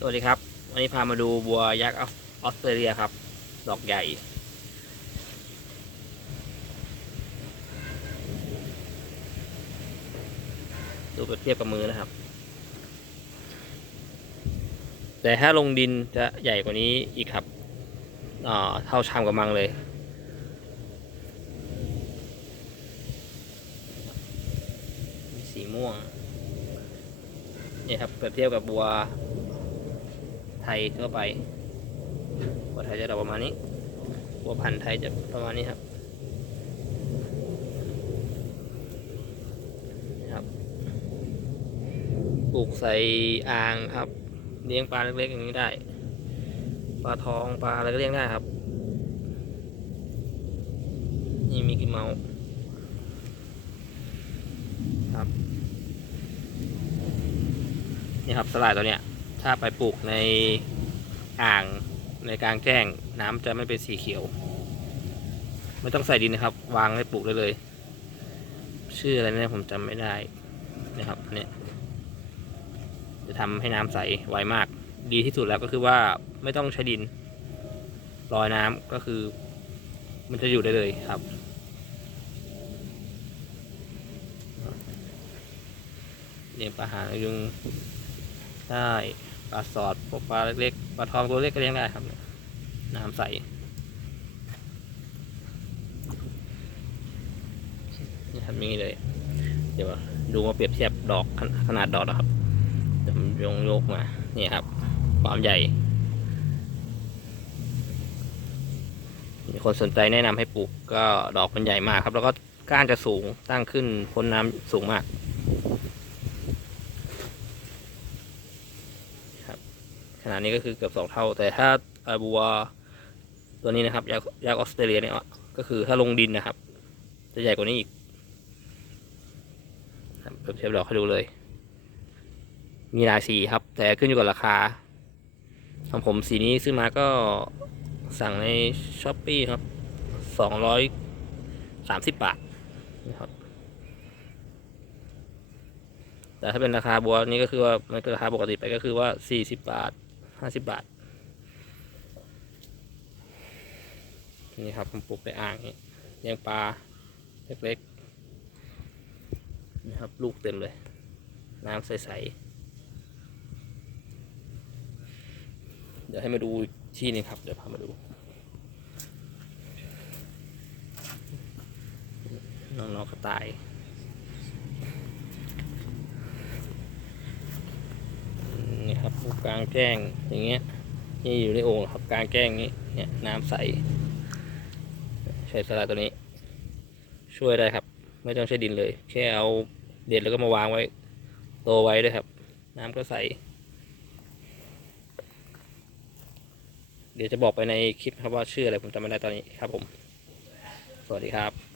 สวัสดีครับ วันนี้พามาดูบัวยักษ์ออสเตรเลียครับ ดอกใหญ่ ดูเปรียบเทียบกับมือนะครับ แต่ถ้าลงดินจะใหญ่กว่านี้อีกครับเท่าชามกระมังเลย สีม่วง นี่ครับเปรียบเทียบกับบัว ทยทั่วไปบัวไทยจะดอกประมาณนี้บัวพันธุ์ไทยจะประมาณนี้ครับครับปลูกใส่อ่างครับเลี้ยงปลาเล็กๆอย่างนี้ได้ ปลาทองปลาอะไรก็เลี้ยงได้ครับ นี่มีกี่เมาครับนี่ครับสลายตัวเนี้ย ถ้าไปปลูกในอ่างในกลางแจ้ง น้ำจะไม่เป็นสีเขียว ไม่ต้องใส่ดินนะครับ วางไว้ปลูกได้เลย ชื่ออะไรเนี่ยผมจำไม่ได้นะครับนเนี่ยจะทำให้น้ำใสไวมาก ดีที่สุดแล้วก็คือว่าไม่ต้องใช้ดินลอยน้ำก็คือ มันจะอยู่ได้เลยครับเลี้ยปลาหางยุงได้ ปลาสอดพวกปลาเล็กๆปลาทองตัวเล็กก็เลี้ยงได้ครับน้ำใสนี่ทำอย่างนี้เลย เดี๋ยวดูมาเปรียบเทียบดอกขนาดดอกนะครับเดี๋ยวผมยงยกมานี่ครับ ความใหญ่ มีคนสนใจแนะนำให้ปลูกก็ดอกมันใหญ่มากครับ แล้วก็ก้านจะสูงตั้งขึ้นพ้นน้ำสูงมาก ขนาดนี้ก็คือเกือบสองเท่า แต่ถ้าบัวตัวนี้นะครับยากยากออสเตรเลียเนี่ยก็คือถ้าลงดินนะครับ จะใหญ่กว่านี้อีกครับเปรียบเทียบดอกให้ดูเลย มีหลายสีครับ แต่ขึ้นอยู่กับราคาของผมสีนี้ซื้อมาก็สั่งในช้อปปี้ครับสองร้อยสามสิบบาทนะครับแต่ถ้าเป็นราคาบัวนี้ก็คือว่ามันก็ราคาปกติไปก็คือว่าสี่สิบบาท ห้าสิบบาท นี่ครับผมปลูกในอ่างนี้เลี้ยงปลาเล็กๆนี่ครับลูกเต็มเลย น้ำใสๆ เดี๋ยวให้มาดูที่นึงครับ เดี๋ยวพามาดู น้องๆกระต่าย นี่ครับปลูก กลางแจ้งอย่างเงี้ยนี่อยู่ในโอ่งครับกลางแจ้งนี้เนี่ยน้ำใสใช้สลาตัวนี้ ช่วยได้ครับ ไม่ต้องใช้ดินเลย แค่เอาเด็ดแล้วก็มาวางไว้โตไว้ด้วยครับ น้ำก็ใสเดี๋ยวจะบอกไปในคลิปครับว่าชื่ออะไรผมจำไม่ได้ตอนนี้ครับผม สวัสดีครับ